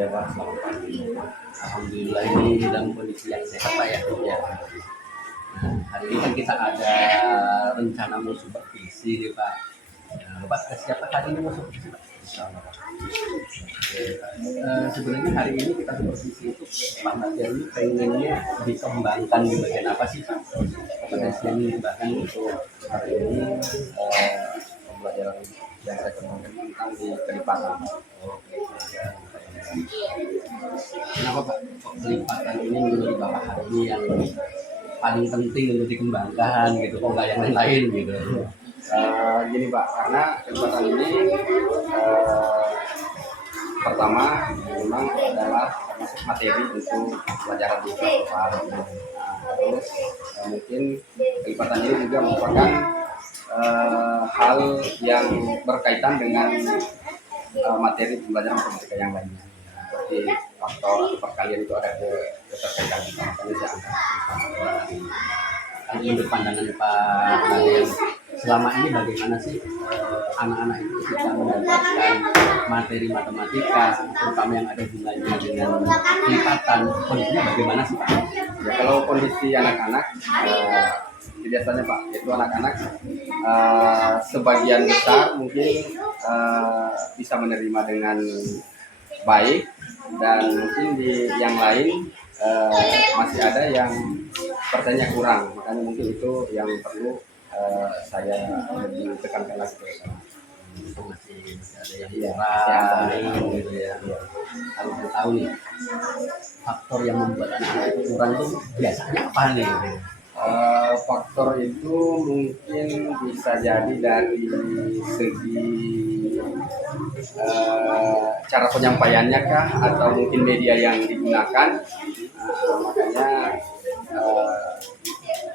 Ya Pak, selamat pagi. Alhamdulillah ini dalam kondisi yang sehat Pak ya. Ya. Nah, hari ini kan kita ada rencana mau supervisi nih Pak. Nah, Bapak siapa hari ini mau supervisi Pak? Insyaallah, Pak. Oke, Pak. Sebenarnya hari ini kita supervisi itu Pak Nadia ini pengennya dikembangkan di bagian apa sih Pak? Potensi yang dikembangkan untuk hari ini pembelajaran yang saya kembangkan tentang di kelipatan. Oke. Kenapa Pak? Kok kelipatan ini menurut Bapak hari ini yang paling penting untuk dikembangkan gitu, kok nggak yang lain-lain gitu? Gini Pak, karena kelipatan ini pertama memang adalah masuk materi untuk pelajaran di kelas. Terus mungkin kelipatan ini juga merupakan hal yang berkaitan dengan materi pembelajaran matematika yang lainnya. Seperti faktor atau perkalian itu ada keterkaitan, makanya saya angkat. Menurut pandangan Pak Nadia, selama ini bagaimana sih anak-anak itu ketika mendapatkan materi matematika, terutama yang ada hubungannya dengan kelipatan, kondisinya bagaimana sih Pak? Ya kalau kondisi anak-anak biasanya Pak, itu anak-anak sebagian besar mungkin bisa menerima dengan baik, dan mungkin di yang lain masih ada yang pertanyaan kurang, makanya mungkin itu yang perlu saya lebih tekankan lagi ke sana. Masih ada yang kurang gitu ya. Kalau kita tahu nih faktor yang membuat anak-anak itu kurang itu biasanya apa nih? Faktor itu mungkin bisa jadi dari segi cara penyampaiannya kah, atau mungkin media yang digunakan. Makanya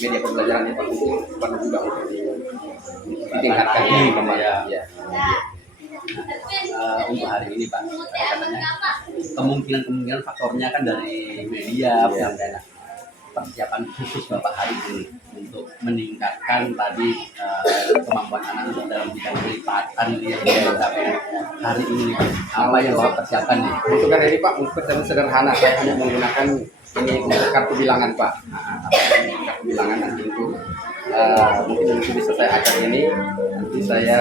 media pembelajaran itu mungkin perlu juga untuk ditingkatkan ya. Untuk hari ini Pak, katanya kemungkinan faktornya kan dari media, persiapan khusus Bapak hari ini untuk meningkatkan tadi kemampuan anak-anak dalam bidang kelipatan yang dilakukan hari ini. Apa yang Bapak persiapkan nih? Untuk hari ini Pak, untuk sederhana saya hanya menggunakan ini untuk kartu bilangan Pak. Kartu bilangan nanti itu mungkin nanti bisa saya acak ini, nanti saya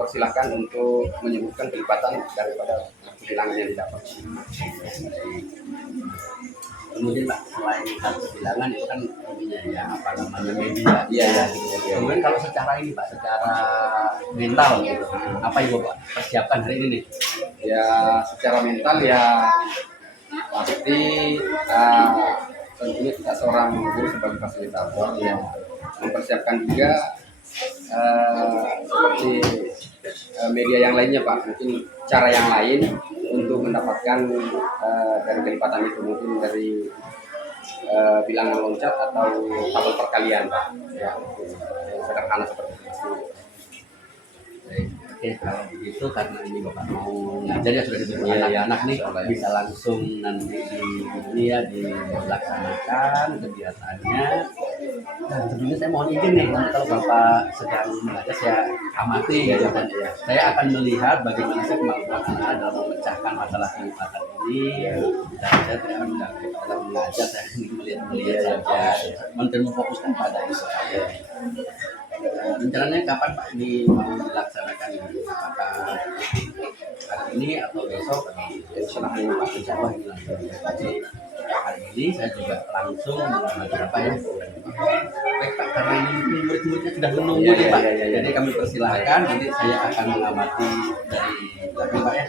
persilahkan untuk menyebutkan kelipatan daripada kartu bilangan yang didapat. Kemudian Pak, selain kartu bilangan itu kan ininya ya, apa namanya, media. Iya. Kemudian kalau secara ini Pak, secara mental gitu, apa yang Bapak persiapkan hari ini nih? Ya secara mental ya pasti tentunya kita seorang guru sebagai fasilitator ya mempersiapkan juga seperti media yang lainnya Pak, mungkin cara yang lain untuk mendapatkan dari kelipatan itu, mungkin dari bilangan loncat atau tabel perkalian Pak ya, sederhana seperti itu. Oke, kalau begitu karena ini Bapak mau ngajar ya, sudah diberi anak-anak nih, bisa langsung nanti ini ya dilaksanakan kegiatannya. Dan sebelumnya saya mohon izin nih, nanti kalau Bapak sedang mengajar saya amati ya, dan saya akan melihat bagaimana saya kemampuan anak dalam memecahkan masalah kelipatan ini. Dan saya tidak akan mengganggu dalam mengajar, saya ingin melihat saja, memfokuskan pada itu saja. Rencananya kapan Pak ini mau dilaksanakan ini? Apakah hari ini atau besok? Setelah hari ini Pak, insya Allah ini langsung. Jadi hari ini saya juga langsung mengamati apa ya? Baik Pak, karena ini murid-muridnya sudah menunggu nih Pak. Jadi kami persilahkan, nanti saya akan mengamati dari belakang Pak ya.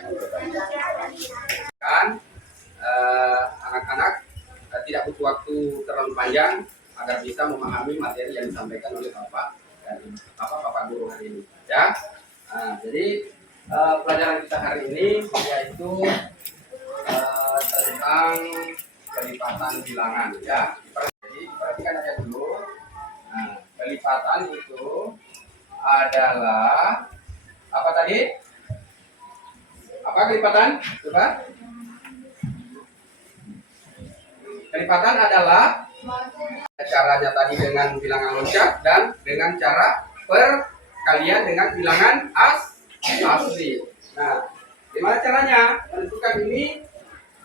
Kan anak-anak tidak butuh waktu terlalu panjang agar bisa memahami materi yang disampaikan oleh Bapak dan Bapak guru hari ini ya. Jadi pelajaran kita hari ini yaitu tentang kelipatan bilangan ya. Jadi perhatikan aja dulu. Kelipatan itu adalah apa tadi? Apa kelipatan? Coba. Kelipatan adalah caranya tadi dengan bilangan loncat dan dengan cara perkalian dengan bilangan asli. Nah, Gimana caranya? Menentukan ini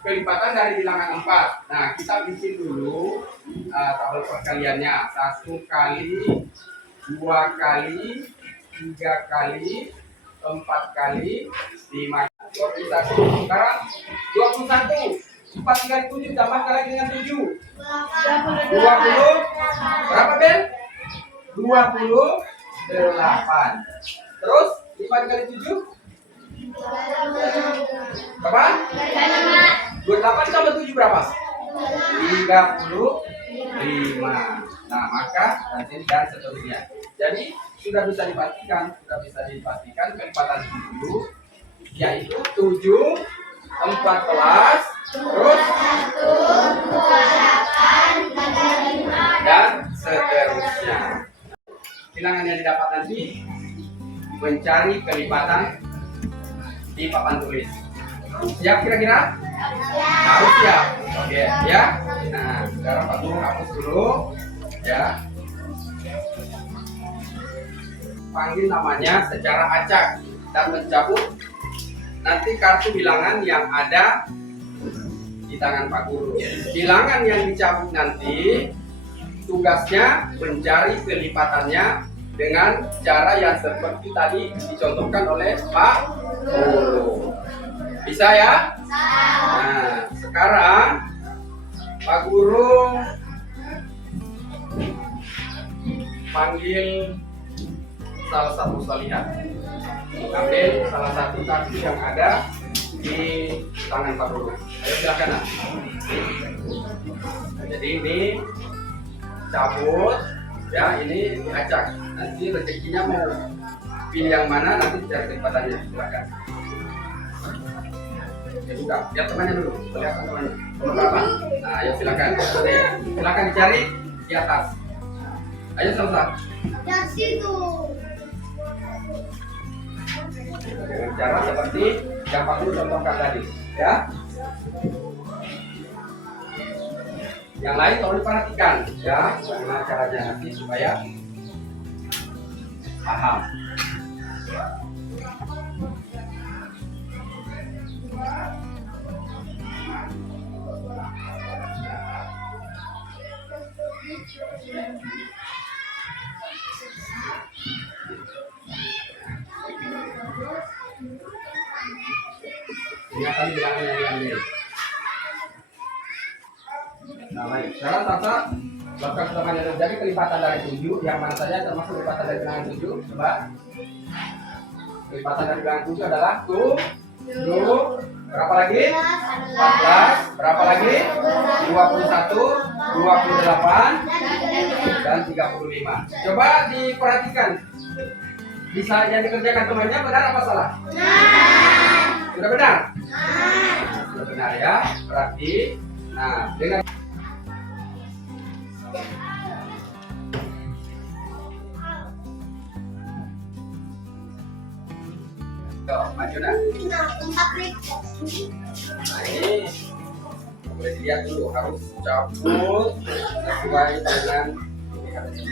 kelipatan dari bilangan 4. Nah, kita bikin dulu tabel perkaliannya. 1 kali, 2 kali, 3 kali, 4 kali, 5 kali. 21. Sekarang 21. 4 kali 7 tambah kali dengan 7. 20. Berapa, Ben? 28. Terus 5 kali 7? Berapa? 28 tambah 7 berapa? 35. Nah, maka nanti dan seterusnya. Jadi sudah bisa dipastikan kelipatan 7 yaitu 7, 14, terus dan seterusnya. Bilangan yang didapat nanti mencari kelipatan di papan tulis. Siap kira-kira? Harus siap. Oke, ya. Nah, sekarang Pak Guru hapus dulu, ya. Panggil namanya secara acak dan mencabut nanti kartu bilangan yang ada di tangan Pak Guru. Bilangan yang dicabut nanti tugasnya mencari kelipatannya dengan cara yang seperti tadi dicontohkan oleh Pak Guru. Bisa ya? Nah, sekarang Pak Guru panggil salah satu salihan. Ambil salah satu kartu yang ada di tangan Pak Guru. Ayo silakan. Nah, jadi ini cabut, ya, ini diacak. Nanti rezekinya mau pilih yang mana nanti dicari kelipatannya. Silakan. Ya juga, lihat temannya dulu. Lihat temannya. Nomor berapa? Nah, ayo silakan. Oke, silakan dicari di atas. Ayo selesai. Dari situ. Dengan cara seperti yang Pak Guru contohkan tadi, ya. Yang lain tolong diperhatikan, ya, bagaimana caranya nanti supaya paham. Ini akan bilangan yang diambil. Nah, baik. Sekarang Tata lakukan pertemuan yang terjadi kelipatan dari 7. Yang mana saja termasuk kelipatan dari bilangan 7? Coba. Kelipatan dari bilangan 7 adalah 7. Berapa lagi? 14. Berapa lagi? 21, 28, dan 35. Coba diperhatikan. Bisa yang dikerjakan temannya benar apa salah? Sudah benar? Sudah benar ya. Berarti, nah, dengan maju nah. Nah, ini boleh dilihat dulu, harus cabut sesuai dengan nanti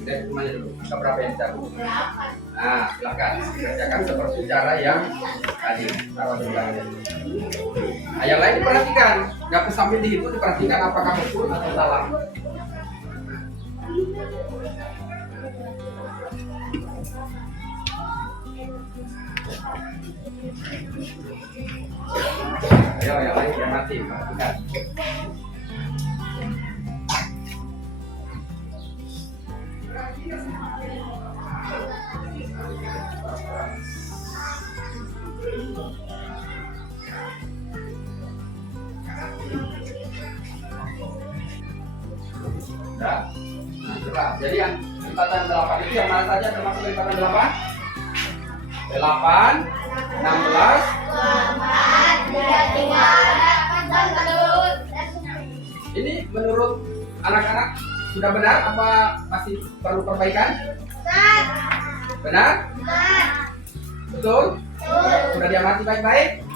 lihat semuanya dulu. Angka berapa yang dicabut? Nah, silakan kerjakan seperti cara yang tadi. Taruh di belakangnya. Nah, yang lain diperhatikan, nggak sambil dihitung, diperhatikan apakah betul atau salah. Ayo, yang lain yang mati, perhatikan. Nah, coba. Jadi yang lipatan 8 itu yang mana saja termasuk lipatan 8? 8, 16, 4, 3, 2, 1. Ini menurut anak-anak sudah benar apa masih perlu perbaikan? Benar? Betul? Sudah diamati baik-baik?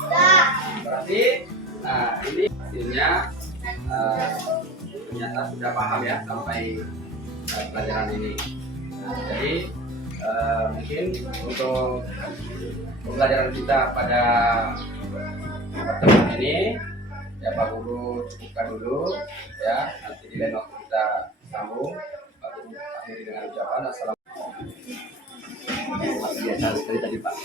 Berarti, nah ini hasilnya ternyata sudah paham ya sampai pelajaran ini. Jadi mungkin untuk pembelajaran kita pada pertemuan ini ya Pak Guru cukupkan dulu ya, nanti di lain waktu kita sambung. Pak Guru akhiri dengan ucapan Luar biasa sekali tadi Pak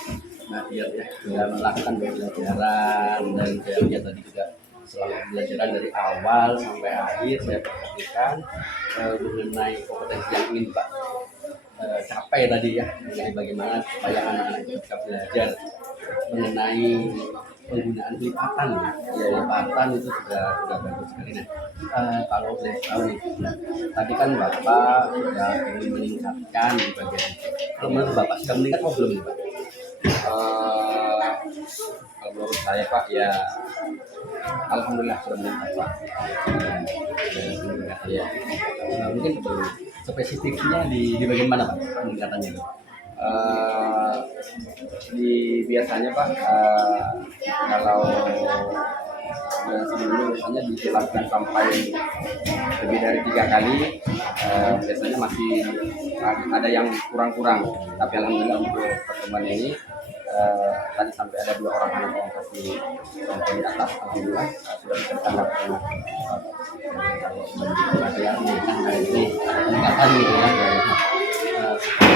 Bahtiar ya, sudah melakukan pembelajaran, dan saya lihat tadi juga selama pembelajaran dari awal sampai akhir saya perhatikan mengenai kompetensi yang ingin Pak capai tadi ya, mengenai bagaimana supaya anak-anak bisa belajar mengenai penggunaan lipatan ya. Lipatan itu sudah bagus sekali. Nah, kalau boleh tahu nih, tadi kan Bapak sudah ingin meningkatkan di bagian itu. Kalau menurut Bapak sudah meningkat atau belum nih Pak? Kalau menurut saya Pak ya alhamdulillah sudah meningkat Pak. Ya. Mungkin spesifiknya di bagian mana Pak peningkatannya itu? Biasanya Pak kalau sebelumnya biasanya dijelaskan sampai lebih dari 3 kali, biasanya masih ada yang kurang-kurang, tapi alhamdulillah untuk pertemuan ini tadi sampai ada 2 orang anak yang kasih contoh di atas, alhamdulillah sudah bisa ditangkap dengan ya, ini peningkatan gitu ya.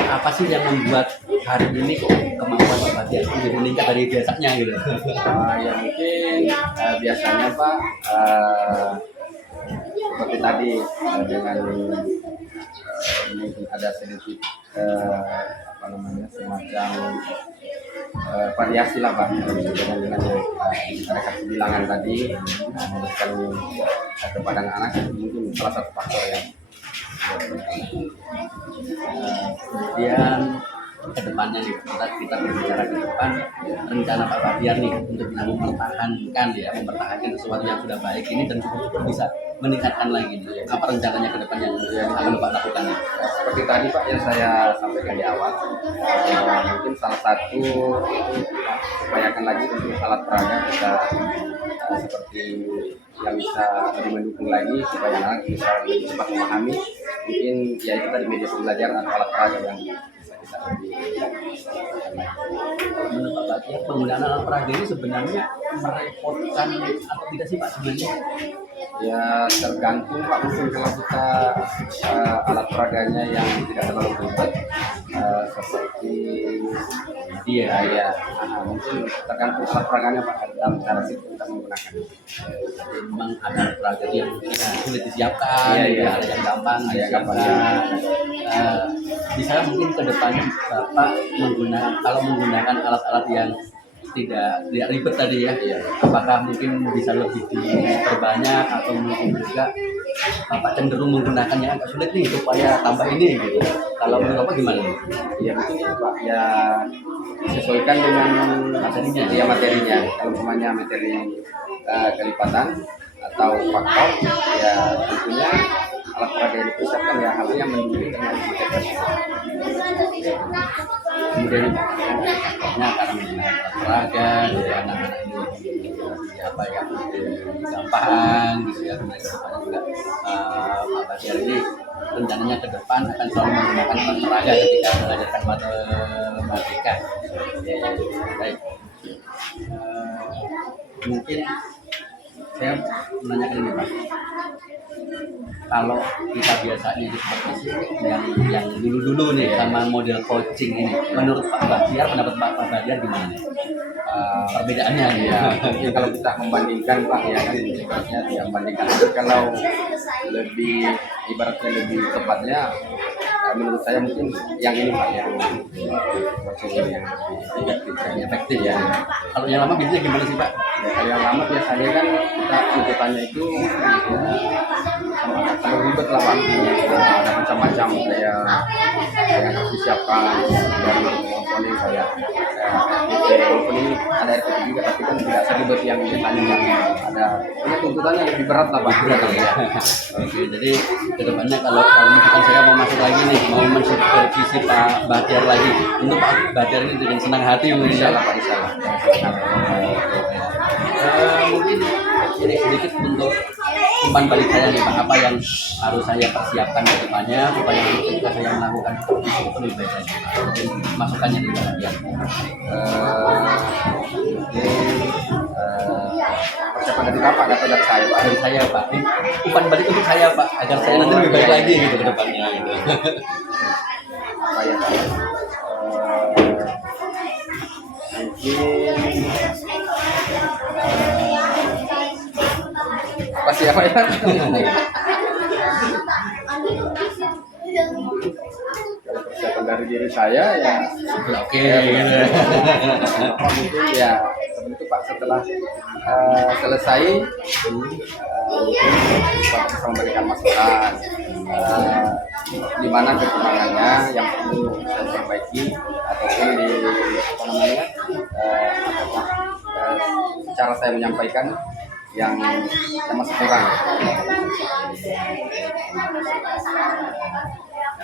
Apa sih yang membuat hari ini kok kemampuan Pak Bahtiar itu meningkat dari biasanya gitu? Ya mungkin biasanya Pak seperti tadi dengan mungkin ada sedikit apa namanya semacam variasi lah Pak dengan ada kasih bilangan tadi memberikan kepada anak mungkin salah satu faktor yang Kemudian ke depannya nih, kita berbicara ke depan, rencana Pak Bahtiar nih untuk bisa mempertahankan sesuatu yang sudah baik ini dan cukup bisa meningkatkan lagi nih. Apa rencananya ke depan yang akan Bapak lakukan? Seperti tadi Pak yang saya sampaikan di awal, mungkin salah satu upayakan lagi untuk alat peraga kita seperti yang bisa lebih mendukung lagi supaya anak bisa lebih cepat memahami, mungkin ya itu tadi media pembelajaran atau alat peraga yang bisa kita lebih. Menurut Pak Bahtiar, penggunaan alat peraga ini sebenarnya merepotkan atau tidak sih Pak sebenarnya? Ya tergantung Pak, mungkin kalau kita alat peraganya yang tidak terlalu ribet seperti mungkin tergantung alat peraganya Pak dalam cara kita menggunakan. Memang ada alat peraga yang sulit disiapkan, ada yang gampang, ada yang gampang. Bisa mungkin ke depannya Bapak menggunakan alat-alat yang tidak ribet tadi ya, apakah mungkin bisa lebih diperbanyak atau mungkin juga Bapak cenderung menggunakan yang agak sulit nih supaya tambah ini gitu. Kalau menurut Bapak gimana? Ya mungkin itu Pak ya disesuaikan dengan materinya. Kalau semuanya materi kelipatan atau faktor ya tentunya alat peraga yang dipersiapkan ya hal yang mendukung dengan materi tersebut. Kemudian faktornya karena menggunakan alat peraga dari anak-anak ini gampang gitu ya. Kemudian kedepannya juga Pak Bahtiar ini rencananya ke depan akan selalu menggunakan alat peraga ketika mengajarkan matematika. Baik. Mungkin saya menanyakan ini Pak, kalau kita biasanya di seperti yang dulu nih sama model coaching ini, menurut Pak Bahtiar, pendapat Pak Bahtiar gimana nih? Perbedaannya ya mungkin kalau kita membandingkan Pak ya kan ibaratnya membandingkan kalau lebih ibaratnya lebih tepatnya menurut saya mungkin yang ini Pak yang coaching yang lebih efektif ya. Kalau yang lama biasanya gimana sih Pak? Ya, kalau yang lama biasanya kan kita tuntutannya itu terlalu ribet lah Pak, ada macam-macam kayak yang harus disiapkan dari komponen kayak walaupun ini ada efek juga tapi kan tidak seribet yang biasanya ada tuntutannya lebih berat lah Pak. Oke, jadi kedepannya kalau misalkan saya mau masuk lagi nih, mau mensupervisi Pak Bahtiar lagi, untuk Pak Bahtiar ini dengan senang hati Insya Allah Pak, insya Allah. Mungkin ini sedikit untuk umpan balik saya nih Pak, apa yang harus saya persiapkan ke depannya supaya ketika saya melakukan itu lebih baik lagi Pak. Mungkin masukannya dari bagian persiapan dari Bapak atau dari saya Pak? dari saya Pak, umpan balik untuk saya Pak, agar saya nanti lebih baik lagi gitu ke depannya gitu. Apa ya Pak? Mungkin pasti apa ya? Kalau persiapan dari diri saya ya Oke. apa mungkin ya seperti itu Pak, setelah selesai mungkin Bapak bisa memberikan masukan di mana kekurangannya yang perlu saya perbaiki ataupun di apa namanya apakah cara saya menyampaikan yang masih kurang.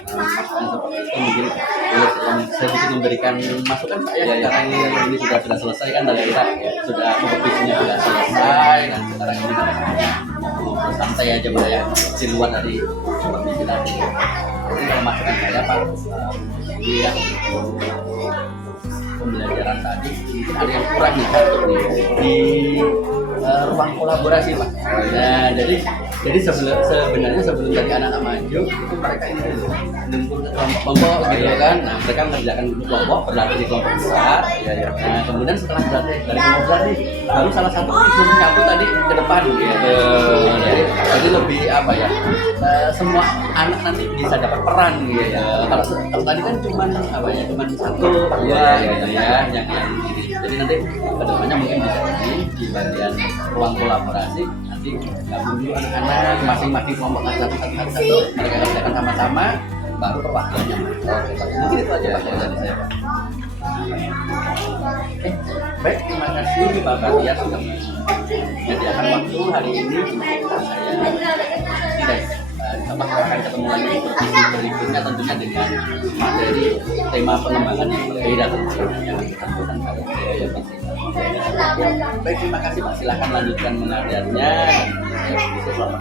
Masukan seperti itu mungkin boleh sedikit memberikan masukan Pak ya, karena ini sudah selesai kan, dari kita sudah kompetisinya sudah selesai dan sekarang ini kita santai aja Pak ya, di luar dari kompetisi tadi. Jadi kalau masukan saya Pak, ya pembelajaran tadi mungkin ada yang kurang nih Pak di ruang kolaborasi Pak. Nah jadi sebenarnya sebelum tadi anak-anak maju itu mereka ini nempur ke kelompok gitu kan. Nah mereka mengerjakan kelompok, berlatih di kelompok besar. Nah kemudian setelah berlatih dari kelompok besar nih, baru salah satu ikut menyatu tadi ke depan gitu. Jadi lebih apa ya? Semua anak nanti bisa dapat peran gitu ya. Kalau tadi kan cuman apa ya? Cuman satu dua gitu ya yang ini. Jadi nanti kedepannya mungkin bisa di bagian ruang kolaborasi nanti gabung dulu anak-anak masing-masing kelompok satu mereka kerjakan sama-sama baru perwakilannya. Oke Pak, mungkin itu aja Pak dari saya Pak. Baik, terima kasih Bapak ya sudah menyediakan waktu hari ini untuk saya tidak kita akan ketemu lagi di pertemuan berikutnya tentunya dengan materi tema pengembangan yang berbeda tentunya yang kita lakukan pada budaya pasti. Baik, terima kasih Pak, silakan lanjutkan mengajarnya dan saya selamat.